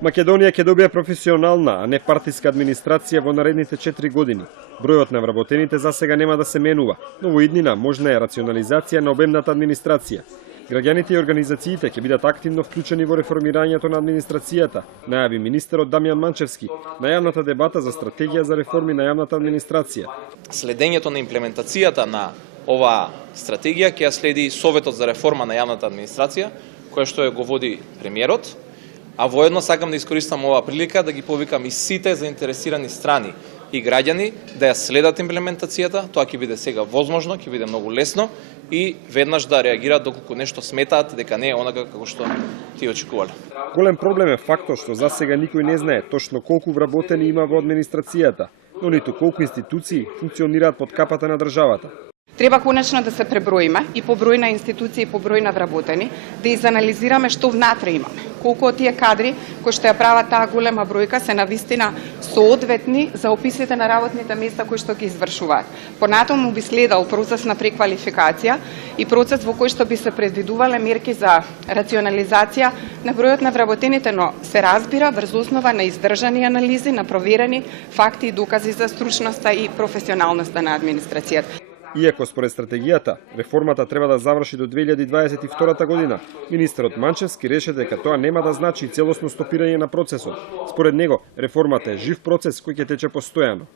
Македонија ќе добие професионална, а не партиска администрација во наредните 4 години. Бројот на вработените засега нема да се менува, но во иднина можна е рационализација на обемната администрација. Граѓаните и организациите ќе бидат активно вклучени во реформирањето на администрацијата, најави министерот Дамјан Манчевски на јавната дебата за стратегија за реформи на јавната администрација. Следењето на имплементацијата на оваа стратегија ќе ја следи Советот за реформа на јавната администрација, која што ја го води премиерот, а воедно сакам да искористам оваа прилика да ги повикам и сите заинтересирани страни и граѓани да ја следат имплементацијата. Тоа ќе биде сега возможно, ќе биде многу лесно и веднаш да реагираат доколку нешто сметаат дека не е онака како што ти очекувале. Голем проблем е фактот што засега никој не знае точно колку вработени има во администрацијата, но ниту колку институции функционираат под капата на државата. Треба конечно да се преброиме и по број на институции и по број на вработени, да изанализираме што внатре имаме. Колку од тие кадри кои што ја прават таа голема бројка се навистина соодветни за описите на работните места кои што ги извршуваат. Понатаму би следал процес на преквалификација и процес во кој што би се предвидувале мерки за рационализација на бројот на вработените, но се разбира врз основа на издржани анализи, на проверени факти и докази за стручноста и професионалноста на администрацијата. Иако според стратегијата, реформата треба да заврши до 2022 година, министерот Манчевски реше дека тоа нема да значи целосно стопирање на процесот. Според него, реформата е жив процес кој ќе тече постојано.